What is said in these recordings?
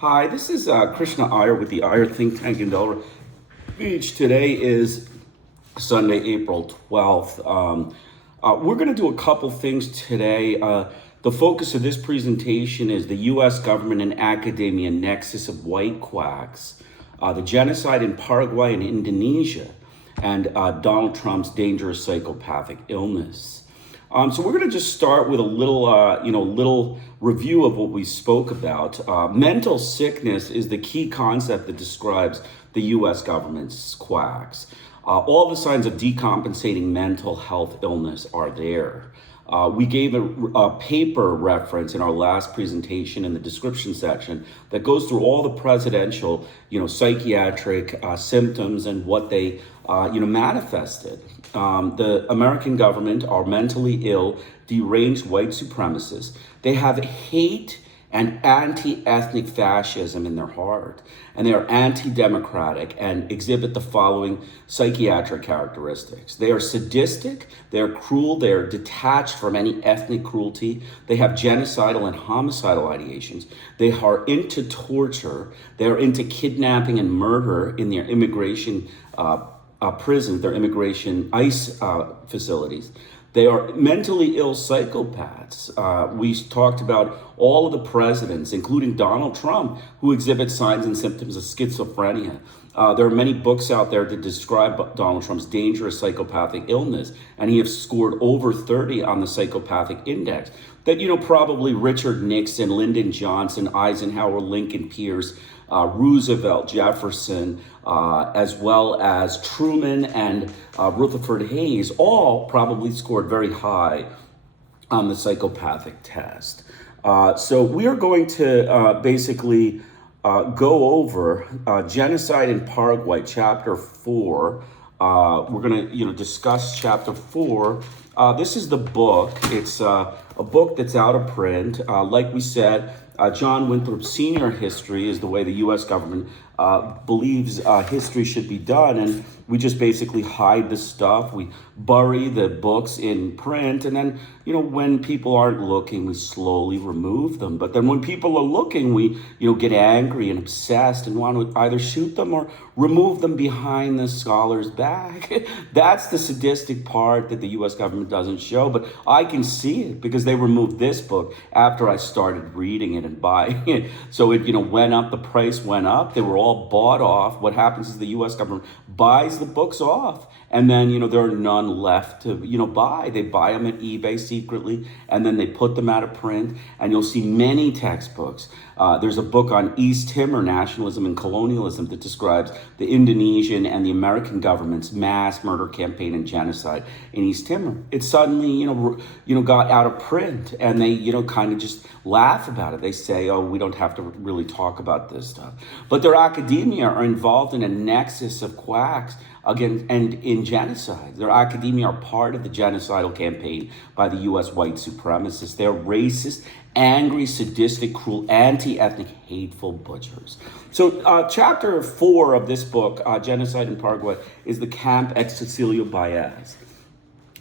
Hi, this is Krishna Iyer with the Iyer Think Tank in Delaware Beach. Today is Sunday, April 12th. We're going to do a couple things today. The focus of this presentation is the U.S. government and academia nexus of white quacks, the genocide in Paraguay and Indonesia, and Donald Trump's dangerous psychopathic illness. So we're going to just start with a little review of what we spoke about. Mental sickness is the key concept that describes the U.S. government's quacks. All the signs of decompensating mental health illness are there. We gave a paper reference in our last presentation in the description section that goes through all the presidential, psychiatric symptoms and what they, manifested. The American government are mentally ill, deranged white supremacists. They have hate and anti-ethnic fascism in their heart, and they are anti-democratic and exhibit the following psychiatric characteristics. They are sadistic, they are cruel, they are detached from any ethnic cruelty, they have genocidal and homicidal ideations, they are into torture, they are into kidnapping and murder in their immigration prisons, their immigration ICE facilities. They are mentally ill psychopaths. We talked about all of the presidents, including Donald Trump, who exhibit signs and symptoms of schizophrenia. There are many books out there that describe Donald Trump's dangerous psychopathic illness, and he has scored over 30 on the psychopathic index. That, probably Richard Nixon, Lyndon Johnson, Eisenhower, Lincoln, Pierce, Roosevelt, Jefferson, as well as Truman and Rutherford Hayes, all probably scored very high on the psychopathic test. So we are going to basically go over genocide in Paraguay, chapter 4. We're going to, discuss chapter 4. This is the book. It's a book that's out of print. Like we said, John Winthrop Sr. history is the way the U.S. government believes history should be done, and we just basically hide the stuff. We bury the books in print, and then, when people aren't looking, we slowly remove them. But then when people are looking, we, get angry and obsessed and want to either shoot them or remove them behind the scholar's back. That's the sadistic part that the U.S. government doesn't show, but I can see it because they removed this book after I started reading it and buying it. So it, went up, the price went up. They were all bought off. What happens is the U.S. government buys the books off, and then, there are none left to, buy. They buy them at eBay secretly, and then they put them out of print, and you'll see many textbooks. There's a book on East Timor nationalism and colonialism that describes the Indonesian and the American government's mass murder campaign and genocide in East Timor. It suddenly, got out of print, and they, kind of just laugh about it. They say, oh, we don't have to really talk about this stuff. But their academia are involved in a nexus of quacks again, and in genocide. Their academia are part of the genocidal campaign by the U.S. white supremacists. They're racist, angry, sadistic, cruel, anti-ethnic, hateful butchers. So chapter 4 of this book, Genocide in Paraguay, is the Camp ex Cecilio Baez.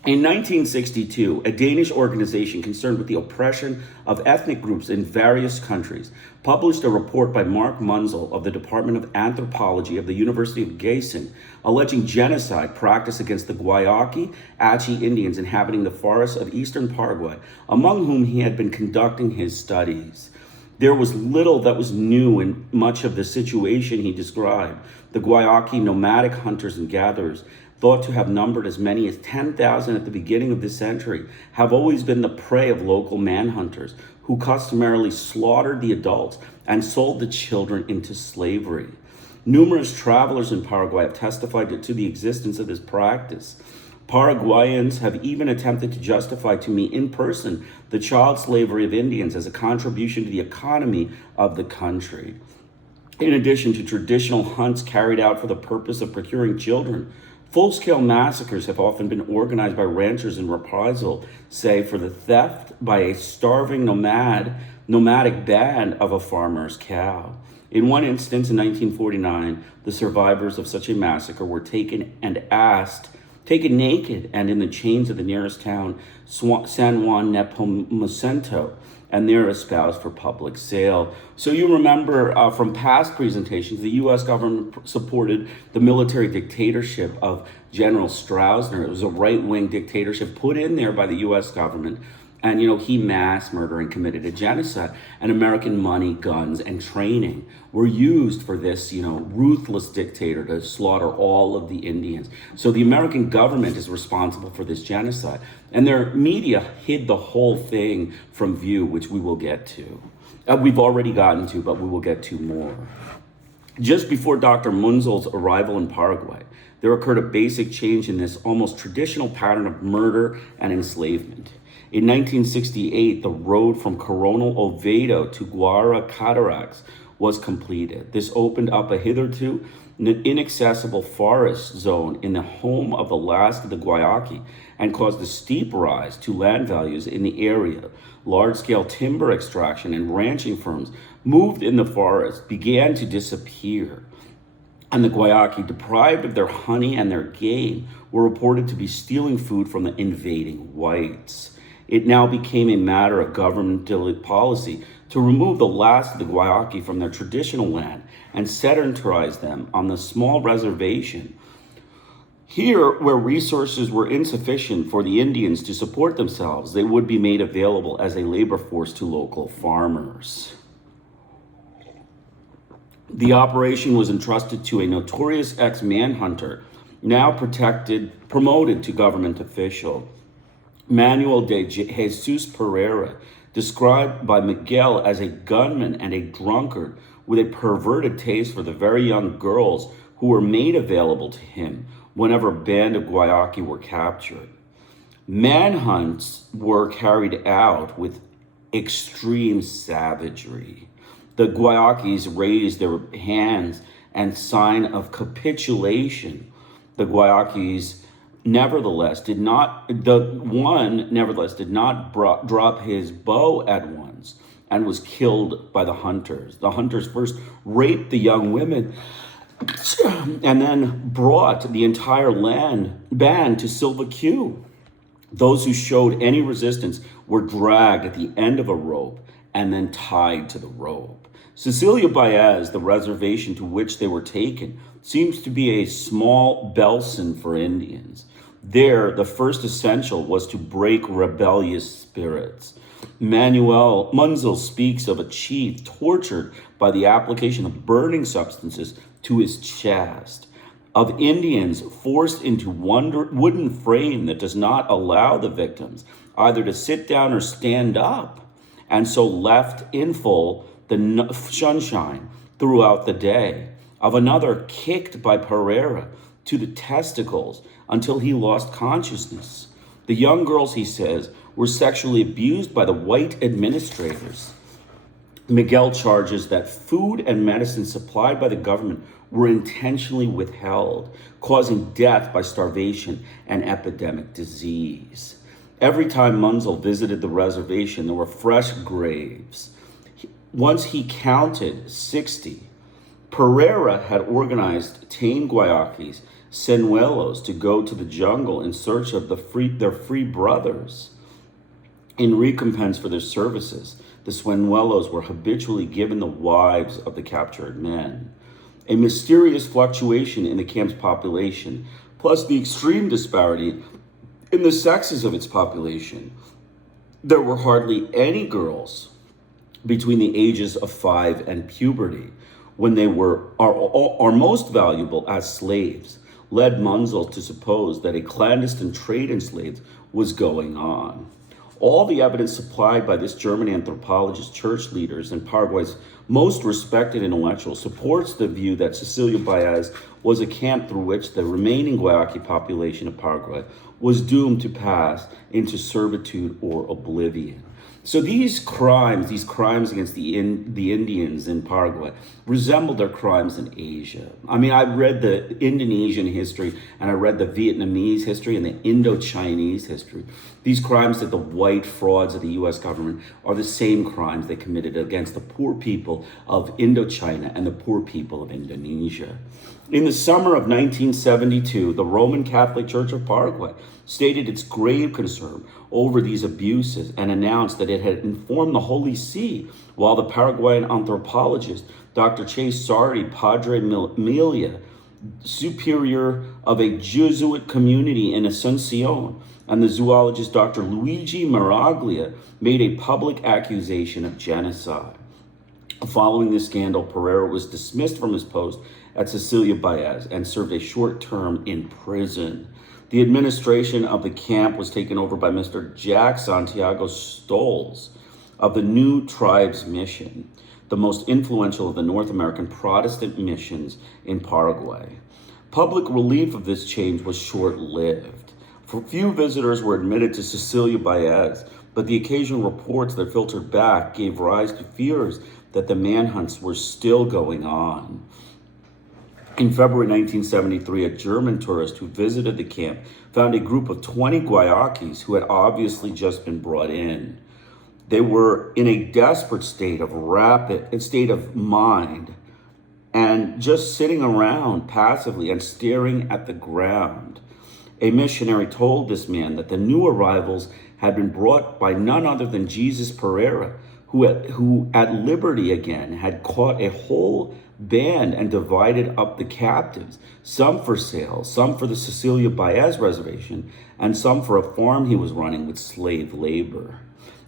In 1962, a Danish organization concerned with the oppression of ethnic groups in various countries published a report by Mark Munzel of the Department of Anthropology of the University of Gießen, alleging genocide practiced against the Guayaki Achi Indians inhabiting the forests of eastern Paraguay, among whom he had been conducting his studies. There was little that was new in much of the situation he described. The Guayaki nomadic hunters and gatherers, thought to have numbered as many as 10,000 at the beginning of this century, have always been the prey of local manhunters who customarily slaughtered the adults and sold the children into slavery. Numerous travelers in Paraguay have testified to the existence of this practice. Paraguayans have even attempted to justify to me in person the child slavery of Indians as a contribution to the economy of the country. In addition to traditional hunts carried out for the purpose of procuring children, full-scale massacres have often been organized by ranchers in reprisal, say, for the theft by a starving nomadic band of a farmer's cow. In one instance, in 1949, the survivors of such a massacre were taken naked and in the chains of the nearest town, San Juan Nepomuceno, and they're espoused for public sale. So you remember from past presentations, the U.S. government supported the military dictatorship of General Stroessner. It was a right-wing dictatorship put in there by the U.S. government. And, he mass murdered and committed a genocide. And American money, guns, and training were used for this, ruthless dictator to slaughter all of the Indians. So the American government is responsible for this genocide. And their media hid the whole thing from view, which we will get to. We've already gotten to, but we will get to more. Just before Dr. Munzel's arrival in Paraguay, there occurred a basic change in this almost traditional pattern of murder and enslavement. In 1968, the road from Coronel Oviedo to Guara Cataracts was completed. This opened up a hitherto inaccessible forest zone in the home of the last of the Guayaki and caused a steep rise to land values in the area. Large-scale timber extraction and ranching firms moved in the forest, began to disappear. And the Guayaki, deprived of their honey and their game, were reported to be stealing food from the invading whites. It now became a matter of government policy to remove the last of the Guayaki from their traditional land and sedentarize them on the small reservation. Here, where resources were insufficient for the Indians to support themselves, they would be made available as a labor force to local farmers. The operation was entrusted to a notorious ex-manhunter, now promoted to government official, Manuel de Jesus Pereira, described by Miguel as a gunman and a drunkard with a perverted taste for the very young girls who were made available to him whenever a band of Guayaki were captured. Manhunts were carried out with extreme savagery. The Guayakis raised their hands in sign of capitulation. The Guayakis nevertheless did not drop his bow at once and was killed by the hunters. The hunters first raped the young women and then brought the entire band to Silva Q. Those who showed any resistance were dragged at the end of a rope and then tied to the rope. Cecilia Baez, the reservation to which they were taken, seems to be a small Belsen for Indians. There, the first essential was to break rebellious spirits. Manuel Munzel speaks of a chief tortured by the application of burning substances to his chest, of Indians forced into wooden frame that does not allow the victims either to sit down or stand up, and so left in full the sunshine throughout the day, of another kicked by Pereira to the testicles until he lost consciousness. The young girls, he says, were sexually abused by the white administrators. Miguel charges that food and medicine supplied by the government were intentionally withheld, causing death by starvation and epidemic disease. Every time Munzel visited the reservation, there were fresh graves. Once he counted 60. Pereira had organized tame Guayakis, senuelos, to go to the jungle in search of their free brothers. In recompense for their services, the senuelos were habitually given the wives of the captured men. A mysterious fluctuation in the camp's population, plus the extreme disparity in the sexes of its population. There were hardly any girls between the ages of 5 and puberty, when they are most valuable as slaves, led Munzel to suppose that a clandestine trade in slaves was going on. All the evidence supplied by this German anthropologist, church leaders, and Paraguay's most respected intellectual supports the view that Cecilia Baez was a camp through which the remaining Guayaki population of Paraguay was doomed to pass into servitude or oblivion. So these crimes against the Indians in Paraguay resembled their crimes in Asia. I mean, I read the Indonesian history and I read the Vietnamese history and the Indo-Chinese history. These crimes that the white frauds of the US government are the same crimes they committed against the poor people of Indochina and the poor people of Indonesia. In the summer of 1972, the Roman Catholic Church of Paraguay stated its grave concern over these abuses and announced that it had informed the Holy See, while the Paraguayan anthropologist Dr. Chase Sardi, Padre Melia, superior of a Jesuit community in Asuncion, and the zoologist Dr. Luigi Maraglia made a public accusation of genocide. Following this scandal, Pereira was dismissed from his post at Cecilia Baez and served a short term in prison. The administration of the camp was taken over by Mr. Jack Santiago Stolz of the New Tribes Mission, the most influential of the North American Protestant missions in Paraguay. Public relief of this change was short-lived. Few visitors were admitted to Cecilia Baez, but the occasional reports that filtered back gave rise to fears that the manhunts were still going on. In February 1973, a German tourist who visited the camp found a group of 20 Guayakis who had obviously just been brought in. They were in a desperate state of mind and just sitting around passively and staring at the ground. A missionary told this man that the new arrivals had been brought by none other than Jesus Pereira, who at liberty again had caught a whole band and divided up the captives, some for sale, some for the Cecilia Baez reservation, and some for a farm he was running with slave labor.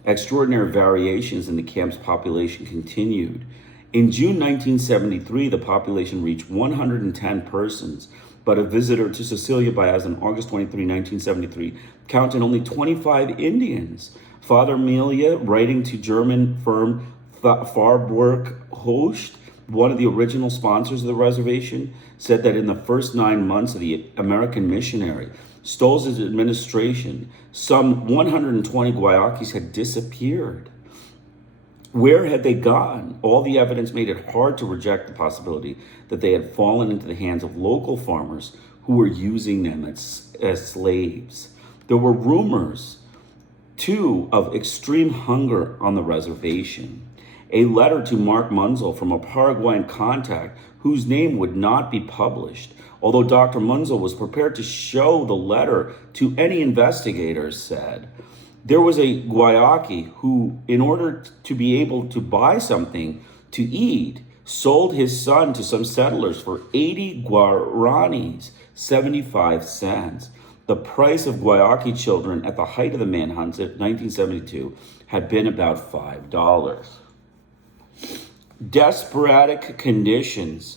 Extraordinary variations in the camp's population continued. In June 1973, the population reached 110 persons, but a visitor to Cecilia Baez on August 23, 1973, counted only 25 Indians. Father Melia, writing to German firm Farburg Host, one of the original sponsors of the reservation, said that in the first 9 months of the American missionary Stolz's administration, some 120 Guayakis had disappeared. Where had they gone? All the evidence made it hard to reject the possibility that they had fallen into the hands of local farmers who were using them as slaves. There were rumors, too, of extreme hunger on the reservation. A letter to Mark Munzel from a Paraguayan contact whose name would not be published, although Dr. Munzel was prepared to show the letter to any investigators, said, there was a Guayaki who, in order to be able to buy something to eat, sold his son to some settlers for 80 guaranis, 75 cents. The price of Guayaki children at the height of the manhunts in 1972 had been about $5. Desperate conditions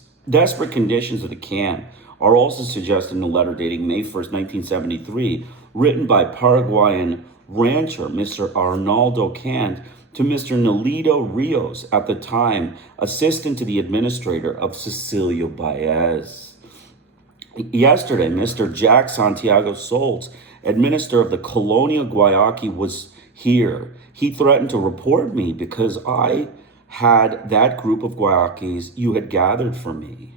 of the camp are also suggested in a letter dating May 1st, 1973, written by Paraguayan rancher Mr. Arnaldo Cant to Mr. Nolito Rios, at the time assistant to the administrator of Cecilia Baez. Yesterday, Mr. Jack Santiago Stolz, administrator of the Colonia Guayaki, was here. He threatened to report me because I had that group of Guayakis you had gathered for me.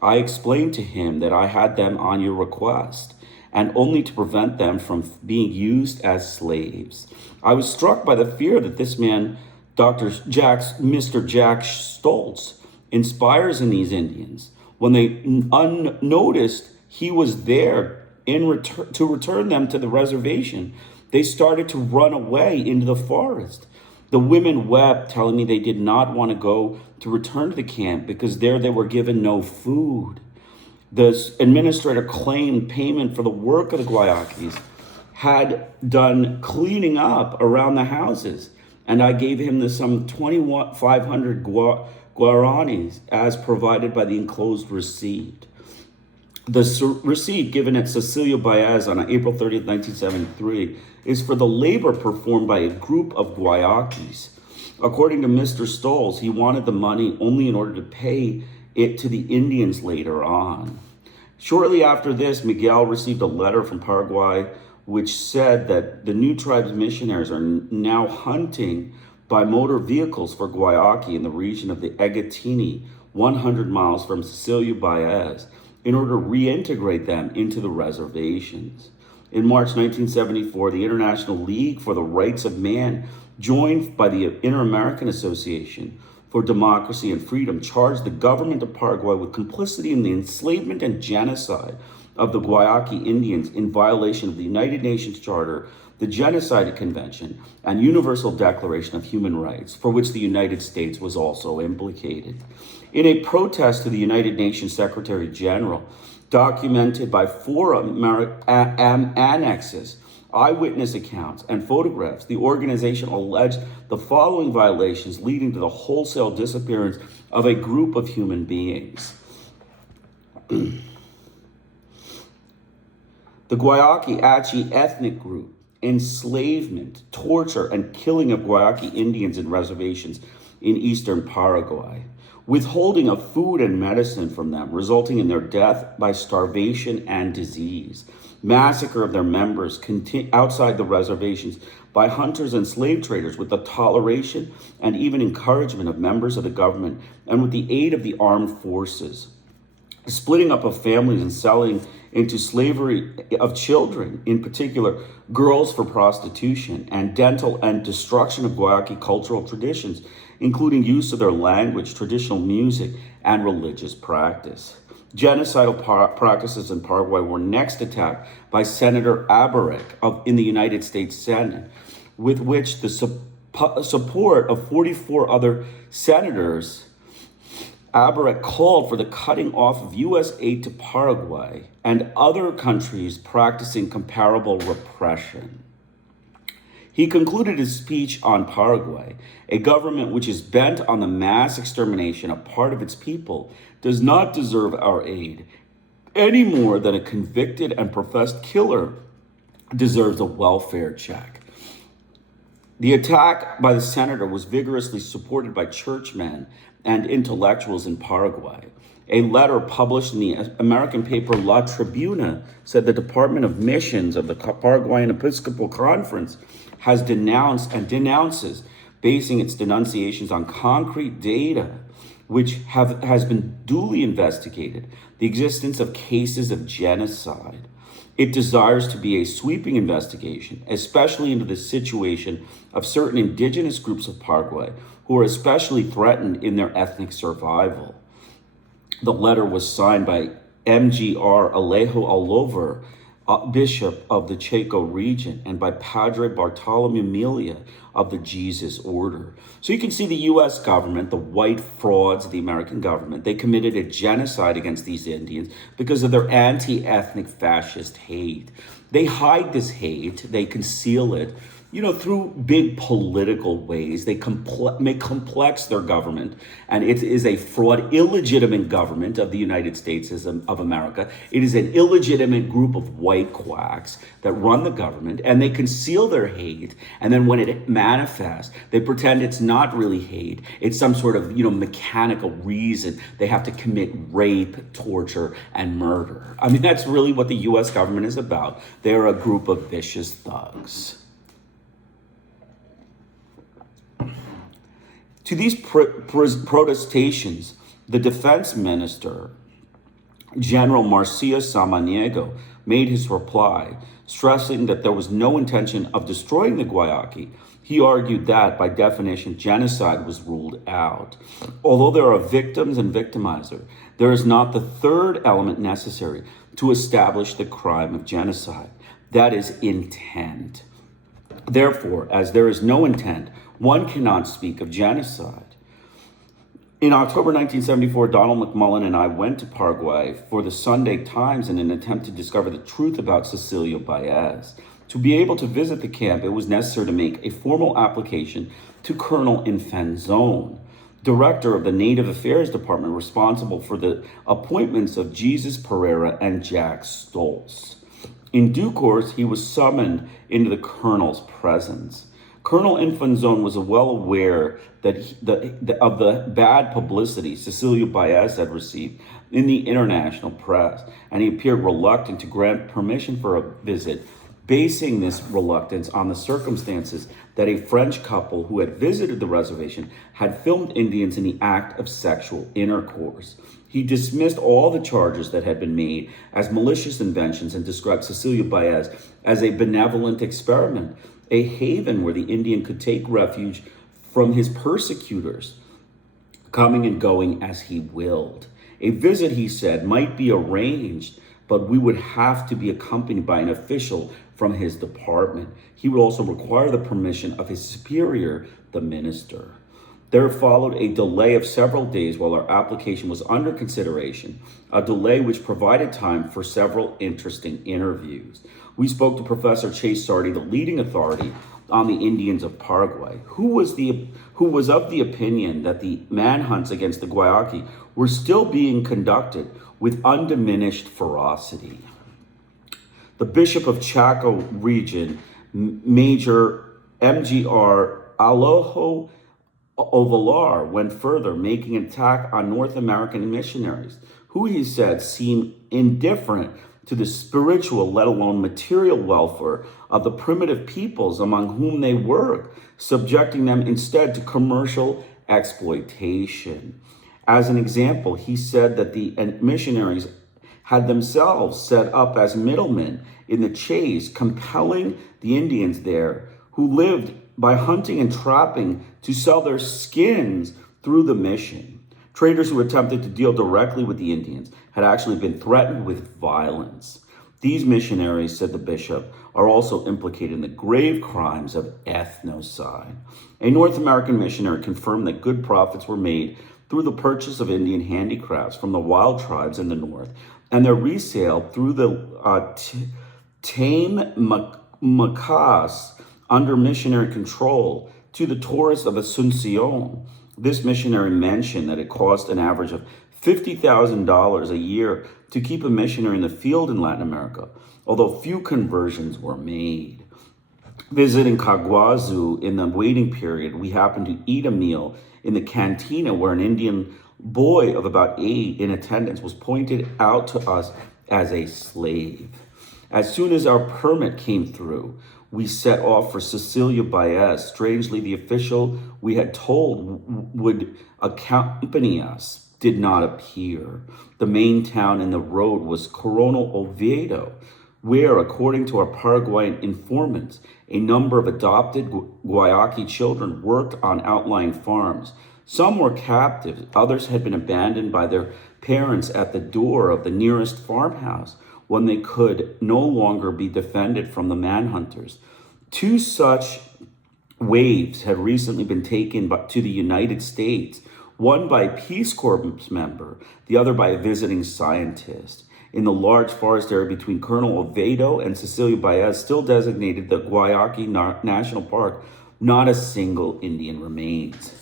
I explained to him that I had them on your request, and only to prevent them from being used as slaves. I was struck by the fear that this man, Mr. Jack Stolz, inspires in these Indians. When they unnoticed he was there to return them to the reservation, they started to run away into the forest. The women wept, telling me they did not want to go to return to the camp because there they were given no food. The administrator claimed payment for the work of the Guayakis had done cleaning up around the houses, and I gave him the sum 2,500 guaranis as provided by the enclosed receipt. The receipt given at Cecilia Baez on April 30th, 1973, is for the labor performed by a group of Guayakis. According to Mr. Stolz, he wanted the money only in order to pay it to the Indians later on. Shortly after this, Miguel received a letter from Paraguay which said that the New Tribes missionaries are now hunting by motor vehicles for Guayaki in the region of the Egatini, 100 miles from Cecilia Baez, in order to reintegrate them into the reservations. In March 1974, the International League for the Rights of Man, joined by the Inter-American Association for Democracy and Freedom, charged the government of Paraguay with complicity in the enslavement and genocide of the Guayaki Indians in violation of the United Nations Charter, the Genocide Convention, and Universal Declaration of Human Rights, for which the United States was also implicated. In a protest to the United Nations Secretary General, documented by four annexes, eyewitness accounts, and photographs, the organization alleged the following violations leading to the wholesale disappearance of a group of human beings. The Guayaki-Achi ethnic group, enslavement, torture, and killing of Guayaki Indians in reservations in eastern Paraguay, withholding of food and medicine from them, resulting in their death by starvation and disease, massacre of their members outside the reservations by hunters and slave traders with the toleration and even encouragement of members of the government and with the aid of the armed forces, splitting up of families and selling into slavery of children, in particular girls for prostitution, and dental and destruction of Guayaki cultural traditions, including use of their language, traditional music, and religious practice. Genocidal practices in Paraguay were next attacked by Senator Abarek in the United States Senate, with which the support of 44 other senators, Abarek called for the cutting off of U.S. aid to Paraguay and other countries practicing comparable repression. He concluded his speech on Paraguay, a government which is bent on the mass extermination of part of its people does not deserve our aid any more than a convicted and professed killer deserves a welfare check. The attack by the senator was vigorously supported by churchmen and intellectuals in Paraguay. A letter published in the American paper La Tribuna said the Department of Missions of the Paraguayan Episcopal Conference has denounced and denounces, basing its denunciations on concrete data, which has been duly investigated, the existence of cases of genocide. It desires to be a sweeping investigation, especially into the situation of certain indigenous groups of Paraguay who are especially threatened in their ethnic survival. The letter was signed by MGR Alejo Allover, Bishop of the Chaco region, and by Padre Bartolomeu Melia of the Jesus Order. So you can see the U.S. government, the white frauds of the American government, they committed a genocide against these Indians because of their anti-ethnic fascist hate. They hide this hate, they conceal it, through big political ways. They make complex their government, and it is a fraud, illegitimate government of the United States of America. It is an illegitimate group of white quacks that run the government, and they conceal their hate, and then when it manifests, they pretend it's not really hate. It's some sort of, mechanical reason they have to commit rape, torture, and murder. I mean, that's really what the U.S. government is about. They're a group of vicious thugs. To these protestations, the defense minister, General Marcia Samaniego, made his reply, stressing that there was no intention of destroying the Guayaki. He argued that, by definition, genocide was ruled out. Although there are victims and victimizer, there is not the third element necessary to establish the crime of genocide. That is intent. Therefore, as there is no intent, one cannot speak of genocide. In October 1974, Donald McMullen and I went to Paraguay for the Sunday Times in an attempt to discover the truth about Cecilio Baez. To be able to visit the camp, it was necessary to make a formal application to Colonel Infenzone, director of the Native Affairs Department responsible for the appointments of Jesus Pereira and Jack Stoltz. In due course, he was summoned into the colonel's presence. Colonel Infenzone was well aware that of the bad publicity Cecilio Baez had received in the international press, and he appeared reluctant to grant permission for a visit, basing this reluctance on the circumstances that a French couple who had visited the reservation had filmed Indians in the act of sexual intercourse. He dismissed all the charges that had been made as malicious inventions and described Cecilio Baez as a benevolent experiment, a haven where the Indian could take refuge from his persecutors, coming and going as he willed. A visit, he said, might be arranged but we would have to be accompanied by an official from his department. He would also require the permission of his superior, the minister. There followed a delay of several days while our application was under consideration, a delay which provided time for several interesting interviews. We spoke to Professor Chase Sardi, the leading authority on the Indians of Paraguay, who was of the opinion that the manhunts against the Guayaki were still being conducted with undiminished ferocity. The Bishop of Chaco region, Major MGR Alojo Ovalar, went further, making an attack on North American missionaries, who he said seemed indifferent to the spiritual, let alone material welfare of the primitive peoples among whom they work, subjecting them instead to commercial exploitation. As an example, he said that the missionaries had themselves set up as middlemen in the chase, compelling the Indians there, who lived by hunting and trapping, to sell their skins through the mission. Traders who attempted to deal directly with the Indians had actually been threatened with violence. These missionaries, said the bishop, are also implicated in the grave crimes of ethnocide. A North American missionary confirmed that good profits were made through the purchase of Indian handicrafts from the wild tribes in the north and their resale through the tame Macas under missionary control to the tourists of Asuncion. This missionary mentioned that it cost an average of $50,000 a year to keep a missionary in the field in Latin America, although few conversions were made. Visiting Caguazu in the waiting period, we happened to eat a meal in the cantina where an Indian boy of about 8 in attendance was pointed out to us as a slave. As soon as our permit came through, we set off for Cecilia Baez. Strangely, the official we had told would accompany us did not appear. The main town in the road was Coronel Oviedo, where, according to our Paraguayan informants, a number of adopted Guayaki children worked on outlying farms. Some were captives, others had been abandoned by their parents at the door of the nearest farmhouse when they could no longer be defended from the manhunters. 2 such waves had recently been taken to the United States, one by a Peace Corps member, the other by a visiting scientist. In the large forest area between Colonel Oviedo and Cecilia Baez, still designated the Guayaki National Park, not a single Indian remains.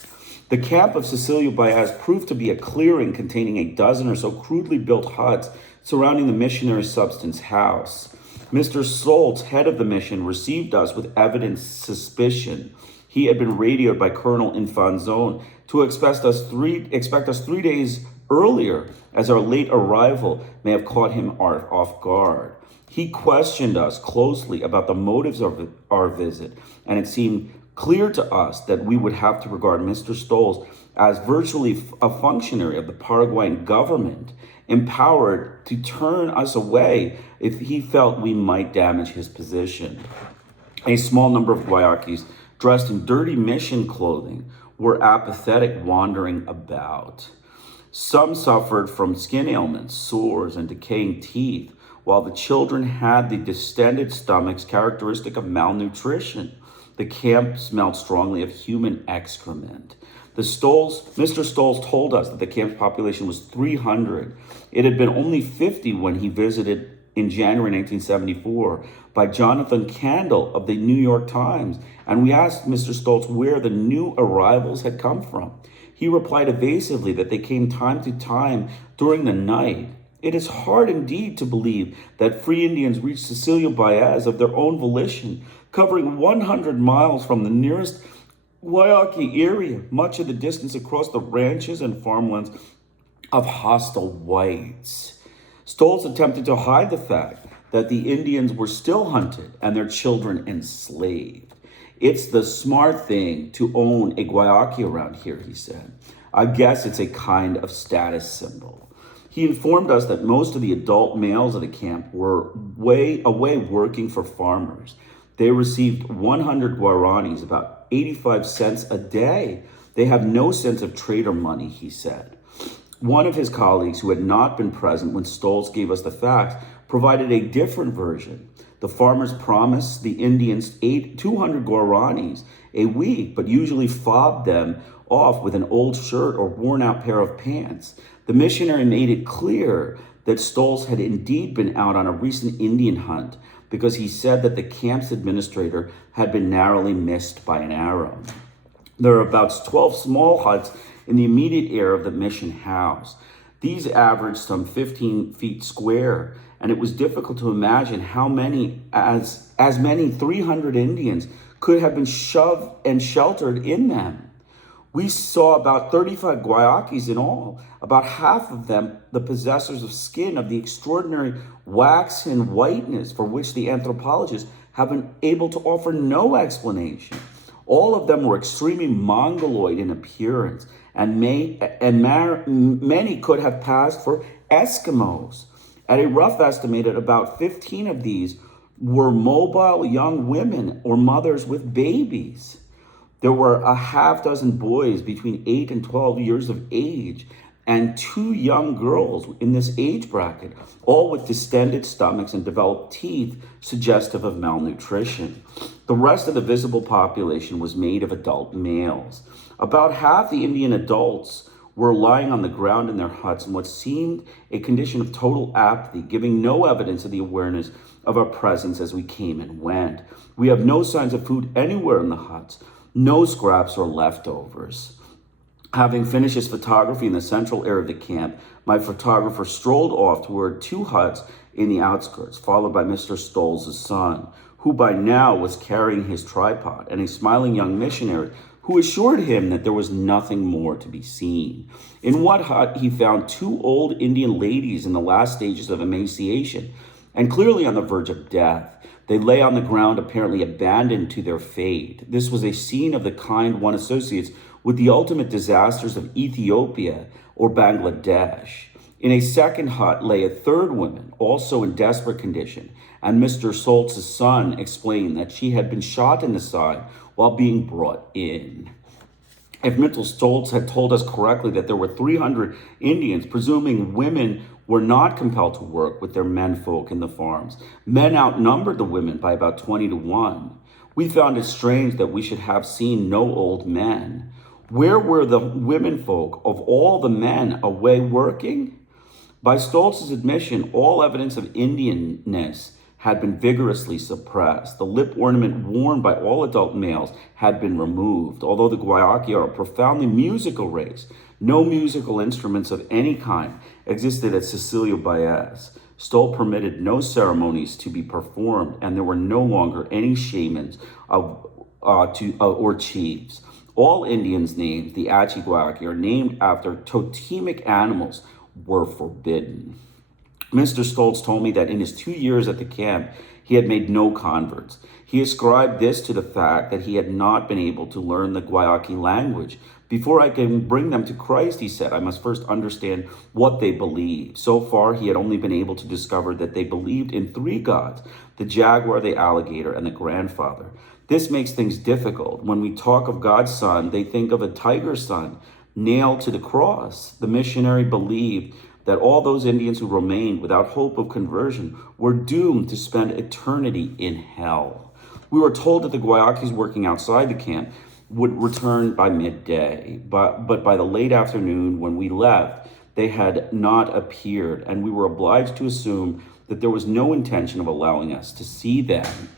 The camp of Cecilia Baez proved to be a clearing containing a dozen or so crudely built huts surrounding the missionary substance house. Mr. Stoltz, head of the mission, received us with evident suspicion. He had been radioed by Colonel Infanzon to expect us 3 days earlier, as our late arrival may have caught him off guard. He questioned us closely about the motives of our visit, and it seemed clear to us that we would have to regard Mr. Stoltz as virtually a functionary of the Paraguayan government, empowered to turn us away if he felt we might damage his position. A small number of Guayakis, dressed in dirty mission clothing, were apathetic, wandering about. Some suffered from skin ailments, sores, and decaying teeth, while the children had the distended stomachs characteristic of malnutrition. The camp smelled strongly of human excrement. Mr. Stoltz told us that the camp's population was 300. It had been only 50 when he visited in January 1974 by Jonathan Candle of the New York Times, and we asked Mr. Stoltz where the new arrivals had come from. He replied evasively that they came time to time during the night. It is hard indeed to believe that free Indians reached Cecilia Baez of their own volition, covering 100 miles from the nearest Guayaki area, much of the distance across the ranches and farmlands of hostile whites. Stoltz attempted to hide the fact that the Indians were still hunted and their children enslaved. It's the smart thing to own a Guayaki around here, he said. I guess it's a kind of status symbol. He informed us that most of the adult males at the camp were away working for farmers. They received 100 guaranis, about 85 cents a day. They have no sense of trade or money, he said. One of his colleagues, who had not been present when Stoltz gave us the facts, provided a different version. The farmers promised the Indians 200 guaranis a week, but usually fobbed them off with an old shirt or worn out pair of pants. The missionary made it clear that Stoltz had indeed been out on a recent Indian hunt because he said that the camp's administrator had been narrowly missed by an arrow. There are about 12 small huts in the immediate area of the mission house. These averaged some 15 feet square, and it was difficult to imagine how many, as many 300 Indians could have been shoved and sheltered in them. We saw about 35 guayakis in all, about half of them the possessors of skin of the extraordinary waxen whiteness for which the anthropologists have been able to offer no explanation. All of them were extremely mongoloid in appearance, and many could have passed for Eskimos. At a rough estimate, about 15 of these were mobile young women or mothers with babies. There were a half dozen boys between 8 and 12 years of age, and 2 young girls in this age bracket, all with distended stomachs and developed teeth suggestive of malnutrition. The rest of the visible population was made of adult males. About half the Indian adults were lying on the ground in their huts in what seemed a condition of total apathy, giving no evidence of the awareness of our presence as we came and went. We have no signs of food anywhere in the huts, no scraps or leftovers. Having finished his photography in the central area of the camp, my photographer strolled off toward 2 huts in the outskirts, followed by Mr. Stoltz's son, who by now was carrying his tripod, and a smiling young missionary who assured him that there was nothing more to be seen. In one hut, he found 2 old Indian ladies in the last stages of emaciation and clearly on the verge of death. They lay on the ground, apparently abandoned to their fate. This was a scene of the kind one associates with the ultimate disasters of Ethiopia or Bangladesh. In a second hut lay a third woman, also in desperate condition, and Mr. Stoltz's son explained that she had been shot in the side while being brought in. If Mr. Stoltz had told us correctly that there were 300 Indians, presuming women were not compelled to work with their menfolk in the farms, men outnumbered the women by about 20 to 1. We found it strange that we should have seen no old men. Where were the womenfolk of all the men away working? By Stoltz's admission, all evidence of Indianness had been vigorously suppressed. The lip ornament worn by all adult males had been removed. Although the Guayaki are a profoundly musical race, no musical instruments of any kind existed at Cecilio Baez. Stoltz permitted no ceremonies to be performed, and there were no longer any shamans or chiefs. All Indians' names, the Achi Guayaki, are named after totemic animals, were forbidden. Mr. Stoltz told me that in his 2 years at the camp, he had made no converts. He ascribed this to the fact that he had not been able to learn the Guayaki language. Before I can bring them to Christ, he said, I must first understand what they believe. So far, he had only been able to discover that they believed in 3 gods, the jaguar, the alligator, and the grandfather. This makes things difficult. When we talk of God's son, they think of a tiger's son nailed to the cross. The missionary believed that all those Indians who remained without hope of conversion were doomed to spend eternity in hell. We were told that the Guayakis working outside the camp would return by midday, but by the late afternoon when we left, they had not appeared, and we were obliged to assume that there was no intention of allowing us to see them.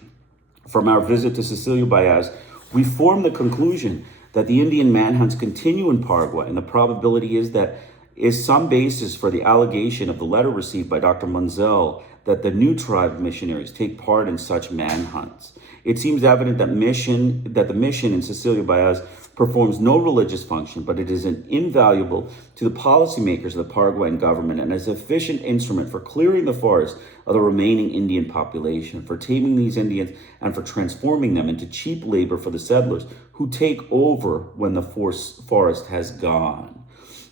From our visit to Cecilio Baez, we formed the conclusion that the Indian manhunts continue in Paraguay, and the probability is some basis for the allegation of the letter received by Dr. Munzel that the new tribe of missionaries take part in such manhunts. It seems evident that the mission in Cecilio Baez performs no religious function, but it is invaluable to the policymakers of the Paraguayan government and as an efficient instrument for clearing the forest of the remaining Indian population, for taming these Indians, and for transforming them into cheap labor for the settlers who take over when the forest has gone.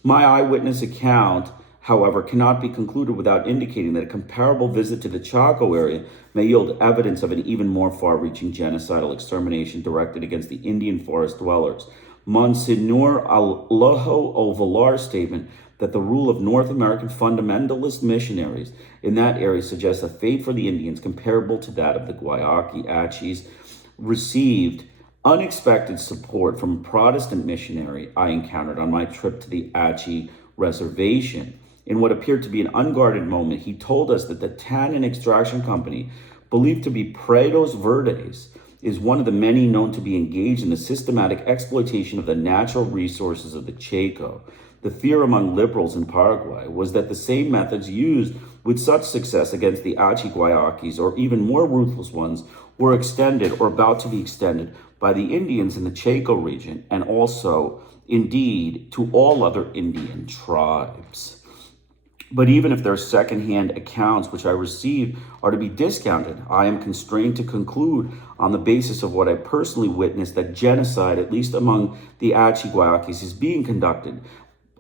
My eyewitness account, however, cannot be concluded without indicating that a comparable visit to the Chaco area may yield evidence of an even more far-reaching genocidal extermination directed against the Indian forest dwellers. Monsignor Alojo Ovalar's statement that the rule of North American fundamentalist missionaries in that area suggests a fate for the Indians comparable to that of the Guayaki-Achis, received unexpected support from a Protestant missionary I encountered on my trip to the Achi reservation. In what appeared to be an unguarded moment, he told us that the tannin extraction company, believed to be Prados Verdes, is one of the many known to be engaged in the systematic exploitation of the natural resources of the Chaco. The fear among liberals in Paraguay was that the same methods used with such success against the Achi Guayakis, or even more ruthless ones, were extended or about to be extended by the Indians in the Chaco region, and also, indeed, to all other Indian tribes. But even if their secondhand accounts, which I received, are to be discounted, I am constrained to conclude on the basis of what I personally witnessed that genocide, at least among the Achi Guayakis, is being conducted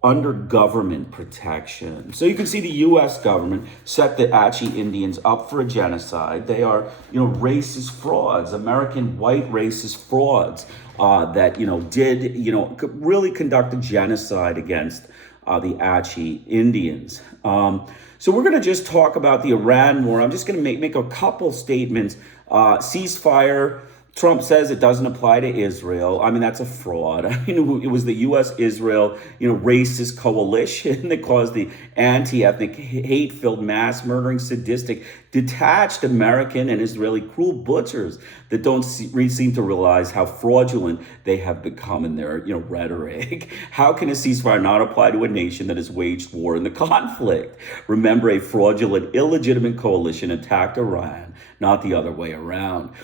under government protection. So you can see the U.S. government set the Achi Indians up for a genocide. They are, racist frauds, American white racist frauds that, did, really conduct a genocide against the Achi Indians. So we're going to just talk about the Iran war. I'm just going to make a couple statements. Ceasefire. Trump says it doesn't apply to Israel. I mean, that's a fraud. I mean, it was the U.S.-Israel, racist coalition that caused the anti-ethnic, hate-filled, mass-murdering, sadistic, detached American and Israeli cruel butchers that don't seem to realize how fraudulent they have become in their, rhetoric. How can a ceasefire not apply to a nation that has waged war in the conflict? Remember, a fraudulent, illegitimate coalition attacked Iran, not the other way around.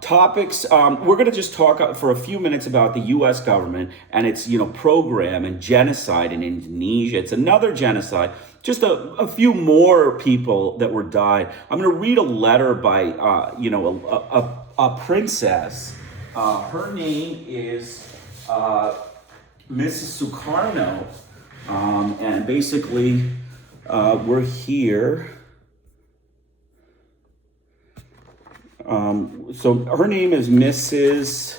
Topics, we're going to just talk for a few minutes about the U.S. government and its, program and genocide in Indonesia. It's another genocide. Just a few more people that were died. I'm going to read a letter by, a princess. Her name is Mrs. Suharto. And basically, we're here. So her name is Mrs.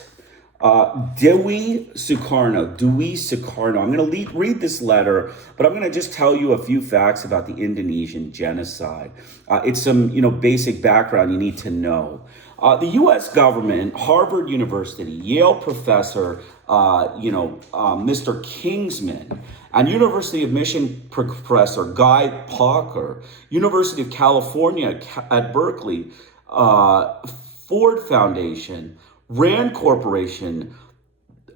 Dewi Sukarno. I'm going to read this letter, but I'm going to just tell you a few facts about the Indonesian genocide. It's some, basic background you need to know. The U.S. government, Harvard University, Yale professor, Mr. Kingsman, and University of Michigan professor Guy Pauker, University of California at Berkeley, Ford Foundation, Rand Corporation,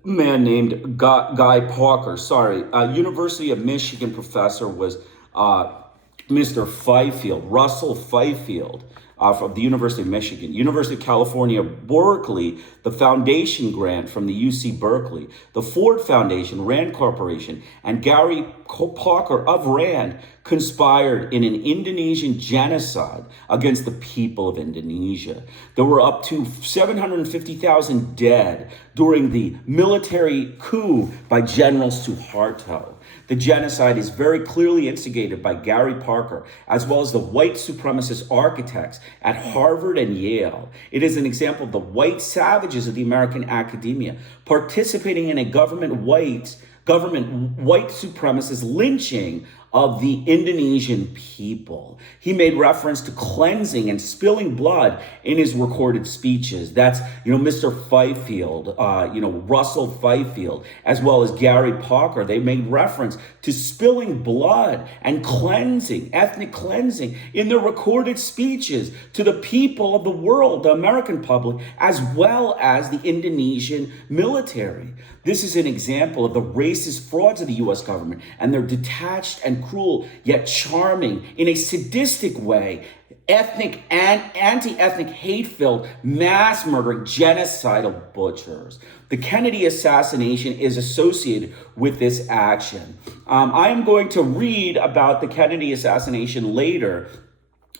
man named Guy Pauker, University of Michigan professor was Mr. Fifield, Russell Fifield, from the University of Michigan, University of California, Berkeley, the foundation grant from the UC Berkeley, the Ford Foundation, Rand Corporation, and Gary Pauker of Rand conspired in an Indonesian genocide against the people of Indonesia. There were up to 750,000 dead during the military coup by General Suharto. The genocide is very clearly instigated by Gary Pauker, as well as the white supremacist architects at Harvard and Yale. It is an example of the white savages of the American academia participating in a government white supremacist lynching of the Indonesian people. He made reference to cleansing and spilling blood in his recorded speeches. That's, Mr. Fifield, Russell Fifield, as well as Gary Pauker. They made reference to spilling blood and cleansing, ethnic cleansing, in their recorded speeches to the people of the world, the American public, as well as the Indonesian military. This is an example of the racist frauds of the U.S. government and their detached and cruel yet charming, in a sadistic way, ethnic and anti-ethnic hate-filled, mass-murdering, genocidal butchers. The Kennedy assassination is associated with this action. I am going to read about the Kennedy assassination later.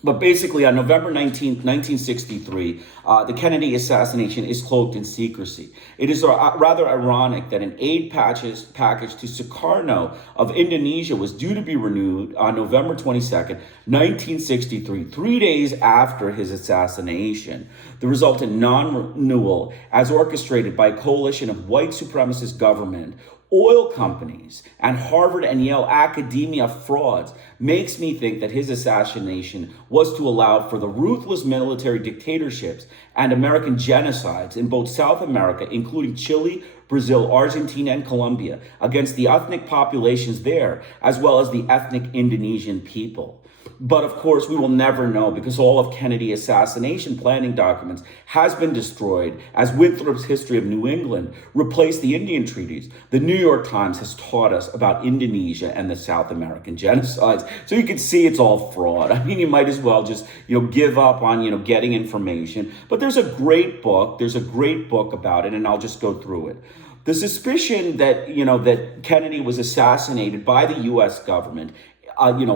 But basically, on November 19th, 1963, the Kennedy assassination is cloaked in secrecy. It is rather ironic that an aid package to Sukarno of Indonesia was due to be renewed on November 22nd, 1963, 3 days after his assassination. The resultant non-renewal, as orchestrated by a coalition of white supremacist government, oil companies, and Harvard and Yale academia frauds makes me think that his assassination was to allow for the ruthless military dictatorships and American genocides in both South America, including Chile, Brazil, Argentina, and Colombia, against the ethnic populations there, as well as the ethnic Indonesian people. But of course, we will never know because all of Kennedy's assassination planning documents has been destroyed as Winthrop's History of New England replaced the Indian treaties. The New York Times has taught us about Indonesia and the South American genocides. So you can see it's all fraud. I mean, you might as well just, give up on, getting information. But there's a great book. There's a great book about it, and I'll just go through it. The suspicion that, that Kennedy was assassinated by the U.S. government,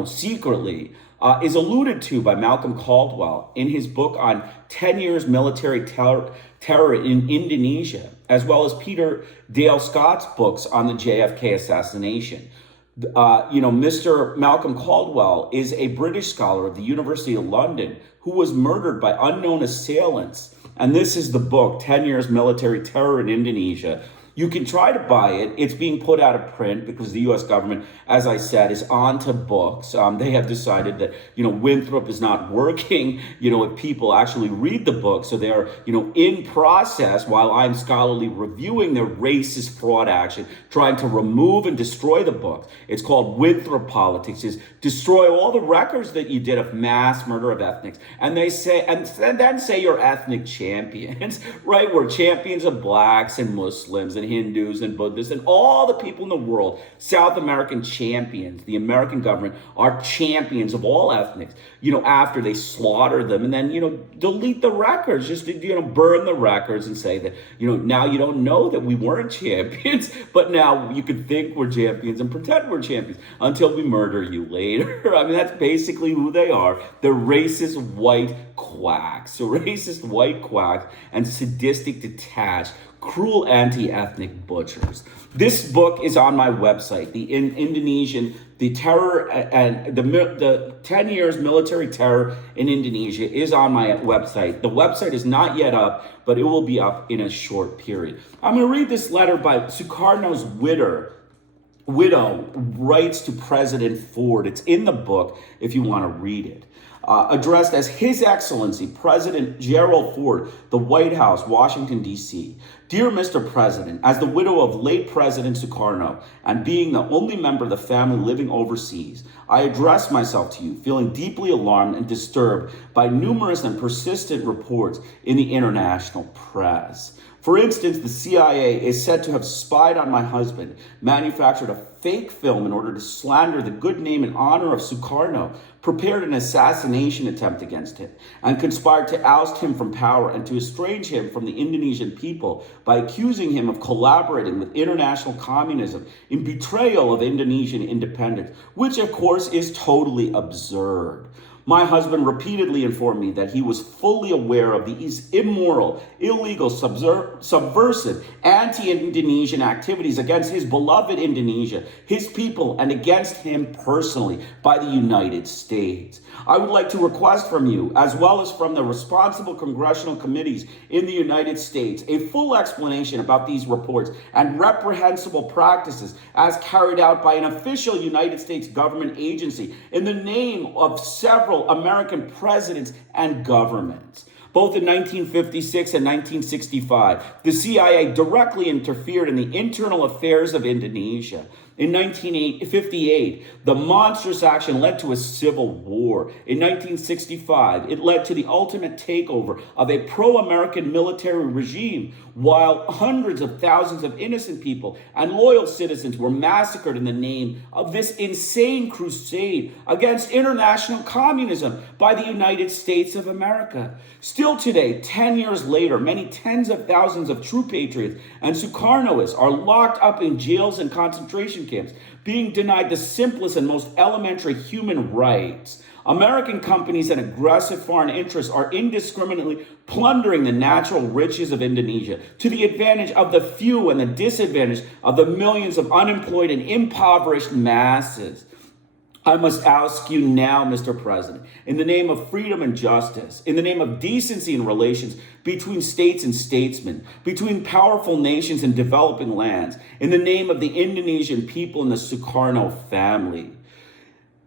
secretly, is alluded to by Malcolm Caldwell in his book on 10 years military terror in Indonesia, as well as Peter Dale Scott's books on the JFK assassination. Mr. Malcolm Caldwell is a British scholar of the University of London who was murdered by unknown assailants. And this is the book, 10 Years Military Terror in Indonesia. You can try to buy it. It's being put out of print because the U.S. government, as I said, is on to books. They have decided that, Winthrop is not working, if people actually read the book. So they are, in process, while I'm scholarly reviewing their racist fraud action, trying to remove and destroy the book. It's called Winthrop Politics, is destroy all the records that you did of mass murder of ethnics. And they say, and then say you're ethnic champions, right? We're champions of blacks and Muslims and Hindus and Buddhists and all the people in the world, South American champions. The American government are champions of all ethnics, after they slaughter them and then, delete the records, just, burn the records and say that, now you don't know that we weren't champions, but now you can think we're champions and pretend we're champions until we murder you later. I mean, that's basically who they are. They're racist white quacks. So racist white quacks and sadistic detached cruel anti-ethnic butchers. This book is on my website, The Terror and the 10 Years Military Terror in Indonesia is on my website. The website is not yet up, but it will be up in a short period. I'm going to read this letter by Sukarno's widow writes to President Ford. It's in the book if you want to read it. Addressed as His Excellency, President Gerald Ford, the White House, Washington, D.C. Dear Mr. President, as the widow of late President Sukarno and being the only member of the family living overseas, I address myself to you, feeling deeply alarmed and disturbed by numerous and persistent reports in the international press. For instance, the CIA is said to have spied on my husband, manufactured a fake film in order to slander the good name and honor of Sukarno, prepared an assassination attempt against him, and conspired to oust him from power and to estrange him from the Indonesian people by accusing him of collaborating with international communism in betrayal of Indonesian independence, which of course is totally absurd. My husband repeatedly informed me that he was fully aware of these immoral, illegal, subversive, anti-Indonesian activities against his beloved Indonesia, his people, and against him personally by the United States. I would like to request from you, as well as from the responsible congressional committees in the United States, a full explanation about these reports and reprehensible practices as carried out by an official United States government agency in the name of several American presidents and governments. Both in 1956 and 1965, the CIA directly interfered in the internal affairs of Indonesia. In 1958, the monstrous action led to a civil war. In 1965, it led to the ultimate takeover of a pro-American military regime, while hundreds of thousands of innocent people and loyal citizens were massacred in the name of this insane crusade against international communism by the United States of America. Still today, 10 years later, many tens of thousands of true patriots and Sukarnoists are locked up in jails and concentration camps, being denied the simplest and most elementary human rights. American companies and aggressive foreign interests are indiscriminately plundering the natural riches of Indonesia to the advantage of the few and the disadvantage of the millions of unemployed and impoverished masses. I must ask you now, Mr. President, in the name of freedom and justice, in the name of decency and relations between states and statesmen, between powerful nations and developing lands, in the name of the Indonesian people and the Sukarno family.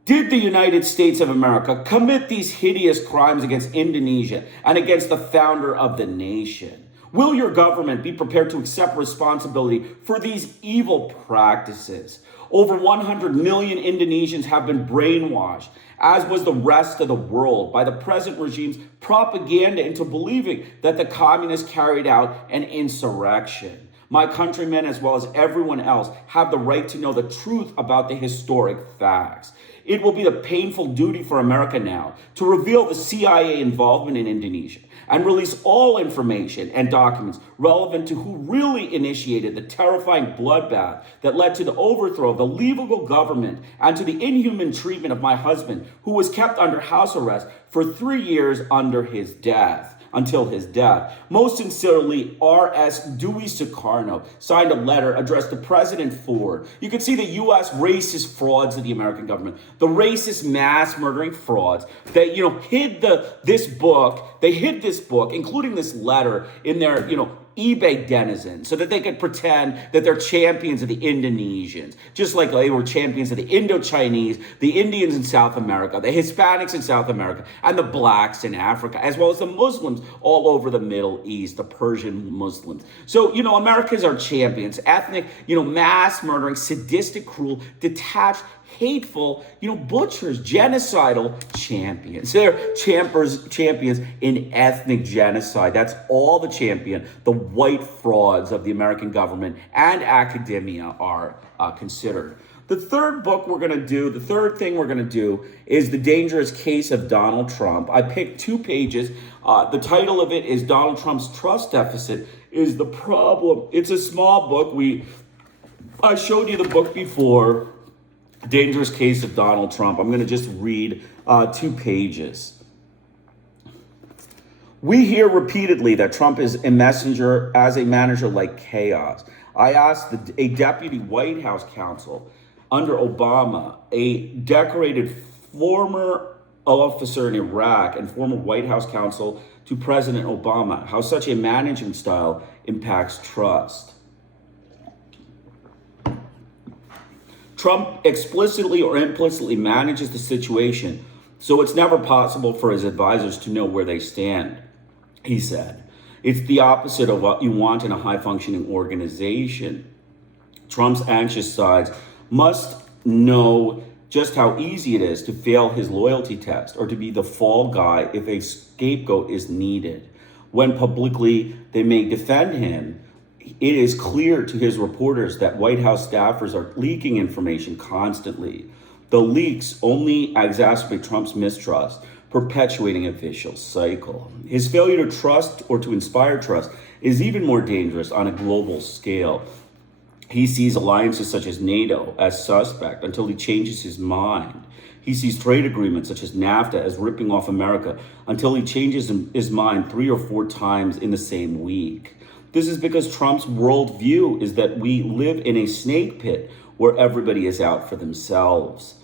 Did the United States of America commit these hideous crimes against Indonesia and against the founder of the nation? Will your government be prepared to accept responsibility for these evil practices? Over 100 million Indonesians have been brainwashed, as was the rest of the world, by the present regime's propaganda into believing that the communists carried out an insurrection. My countrymen, as well as everyone else, have the right to know the truth about the historic facts. It will be the painful duty for America now to reveal the CIA involvement in Indonesia and release all information and documents relevant to who really initiated the terrifying bloodbath that led to the overthrow of the legal government and to the inhuman treatment of my husband, who was kept under house arrest for 3 years until his death. Most sincerely, R.S. Dewey Sukarno signed a letter addressed to President Ford. You can see the U.S. racist frauds of the American government, the racist mass murdering frauds that, hid this book, including this letter, in their, eBay denizens so that they could pretend that they're champions of the Indonesians, just like they were champions of the Indo-Chinese, the Indians in South America, the Hispanics in South America, and the blacks in Africa, as well as the Muslims all over the Middle East, the Persian Muslims. So, America's our champions, ethnic, mass murdering, sadistic, cruel, detached, hateful, butchers, genocidal champions. They're champions in ethnic genocide. That's all the champion, the white frauds of the American government and academia are considered. The third thing we're going to do is The Dangerous Case of Donald Trump. I picked 2 pages. The title of it is Donald Trump's Trust Deficit is the Problem. It's a small book. I showed you the book before, Dangerous Case of Donald Trump. I'm going to just read 2 pages. We hear repeatedly that Trump is a manager like chaos. I asked a deputy White House counsel under Obama, a decorated former officer in Iraq and former White House counsel to President Obama, how such a management style impacts trust. Trump explicitly or implicitly manages the situation, so it's never possible for his advisors to know where they stand, he said. It's the opposite of what you want in a high-functioning organization. Trump's anxious sides must know just how easy it is to fail his loyalty test or to be the fall guy if a scapegoat is needed. When publicly they may defend him, it is clear to his reporters that White House staffers are leaking information constantly. The leaks only exacerbate Trump's mistrust, perpetuating a vicious cycle. His failure to trust or to inspire trust is even more dangerous on a global scale. He sees alliances such as NATO as suspect until he changes his mind. He sees trade agreements such as NAFTA as ripping off America until he changes his mind 3 or 4 times in the same week. This is because Trump's worldview is that we live in a snake pit where everybody is out for themselves,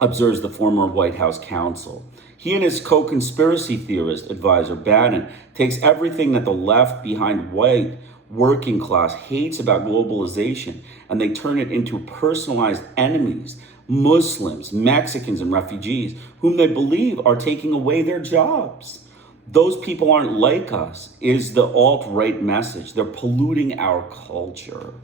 observes the former White House counsel. He and his co-conspiracy theorist advisor, Bannon, takes everything that the left behind white working class hates about globalization, and they turn it into personalized enemies, Muslims, Mexicans, and refugees, whom they believe are taking away their jobs. Those people aren't like us, is the alt-right message. They're polluting our culture.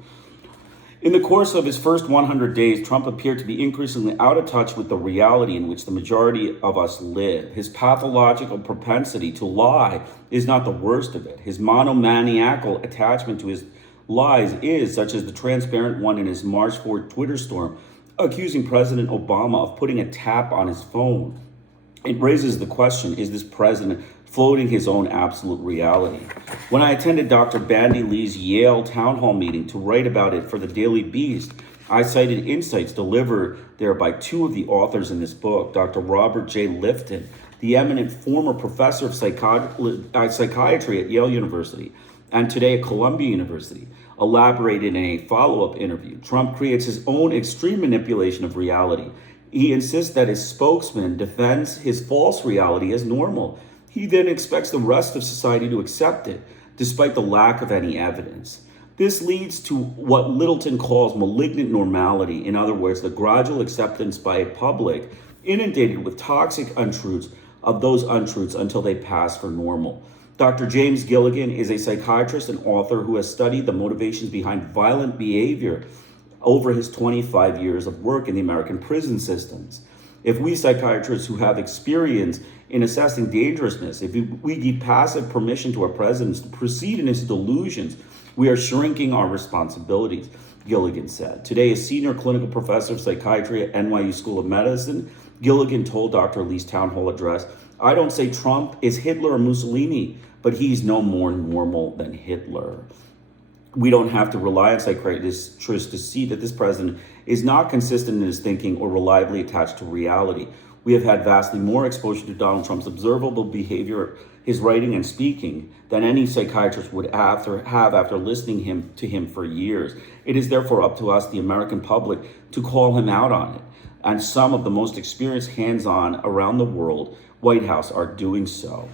In the course of his first 100 days, Trump appeared to be increasingly out of touch with the reality in which the majority of us live. His pathological propensity to lie is not the worst of it. His monomaniacal attachment to his lies is, such as the transparent one in his March 4th Twitter storm, accusing President Obama of putting a tap on his phone. It raises the question, is this president floating his own absolute reality? When I attended Dr. Bandy Lee's Yale town hall meeting to write about it for the Daily Beast, I cited insights delivered there by 2 of the authors in this book, Dr. Robert J. Lifton, the eminent former professor of psychiatry at Yale University, and today at Columbia University, elaborated in a follow-up interview. Trump creates his own extreme manipulation of reality. He insists that his spokesman defends his false reality as normal. He then expects the rest of society to accept it, despite the lack of any evidence. This leads to what Littleton calls malignant normality. In other words, the gradual acceptance by a public inundated with toxic untruths of those untruths until they pass for normal. Dr. James Gilligan is a psychiatrist and author who has studied the motivations behind violent behavior over his 25 years of work in the American prison systems. If we psychiatrists who have experience in assessing dangerousness, if we give passive permission to our presidents to proceed in his delusions, we are shrinking our responsibilities, Gilligan said. Today, a senior clinical professor of psychiatry at NYU School of Medicine, Gilligan told Dr. Lee's town hall address, "I don't say Trump is Hitler or Mussolini, but he's no more normal than Hitler." We don't have to rely on psychiatrists to see that this president is not consistent in his thinking or reliably attached to reality. We have had vastly more exposure to Donald Trump's observable behavior, his writing and speaking, than any psychiatrist would have after listening to him for years. It is therefore up to us, the American public, to call him out on it. And some of the most experienced hands-on around the world, White House, are doing so.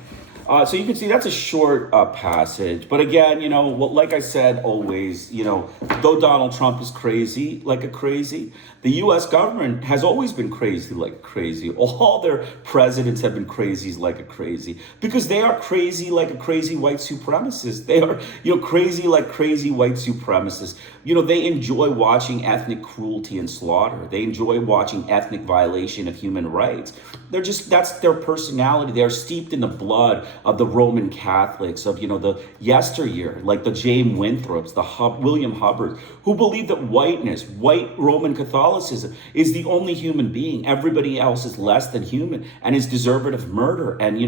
So you can see that's a short passage. But again, like I said, always, though Donald Trump is crazy like a crazy, the U.S. government has always been crazy like crazy. All their presidents have been crazies like a crazy because they are crazy like a crazy white supremacist. They are, crazy like crazy white supremacists. They enjoy watching ethnic cruelty and slaughter. They enjoy watching ethnic violation of human rights. That's their personality. They are steeped in the blood of the Roman Catholics, of, the yesteryear, like the James Winthrops, the William Hubbards, who believe that white Roman Catholicism is the only human being. Everybody else is less than human and is deserving of murder and,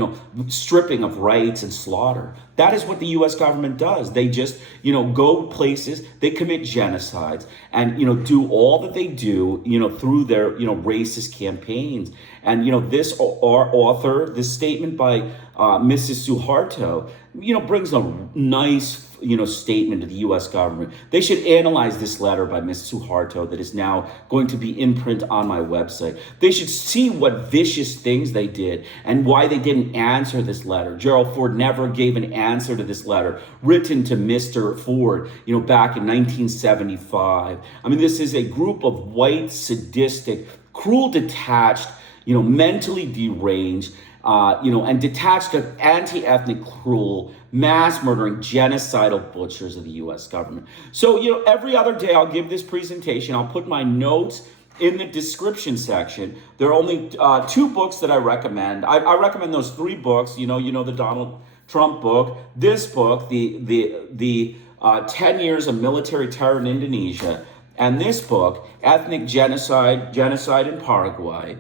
stripping of rights and slaughter. That is what the U.S. government does. They just, go places, they commit genocides and, do all that they do, through their, racist campaigns. And, this statement by Mrs. Suharto, brings a nice, statement to the U.S. government. They should analyze this letter by Ms. Suharto that is now going to be in print on my website. They should see what vicious things they did and why they didn't answer this letter. Gerald Ford never gave an answer to this letter written to Mr. Ford, back in 1975. I mean, this is a group of white, sadistic, cruel, detached, mentally deranged, and detached of anti-ethnic, cruel, mass murdering, genocidal butchers of the U.S. government. So, every other day I'll give this presentation. I'll put my notes in the description section. There are only 2 books that I recommend. I recommend those 3 books. The Donald Trump book, this book, the 10 Years of Military Terror in Indonesia, and this book, Ethnic Genocide in Paraguay.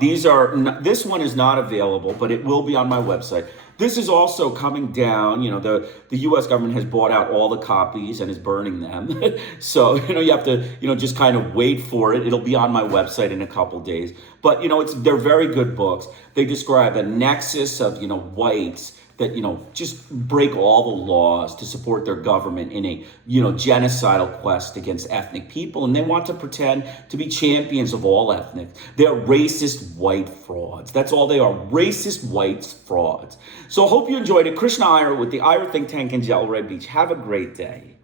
This one is not available, but it will be on my website. This is also coming down. The U.S. government has bought out all the copies and is burning them. So, you have to, just kind of wait for it. It'll be on my website in a couple days. But, they're very good books. They describe a nexus of, whites that, just break all the laws to support their government in a, genocidal quest against ethnic people. And they want to pretend to be champions of all ethnics. They're racist white frauds. That's all they are, racist white frauds. So I hope you enjoyed it. Krishna Iyer with the Iyer Think Tank in Delray Beach. Have a great day.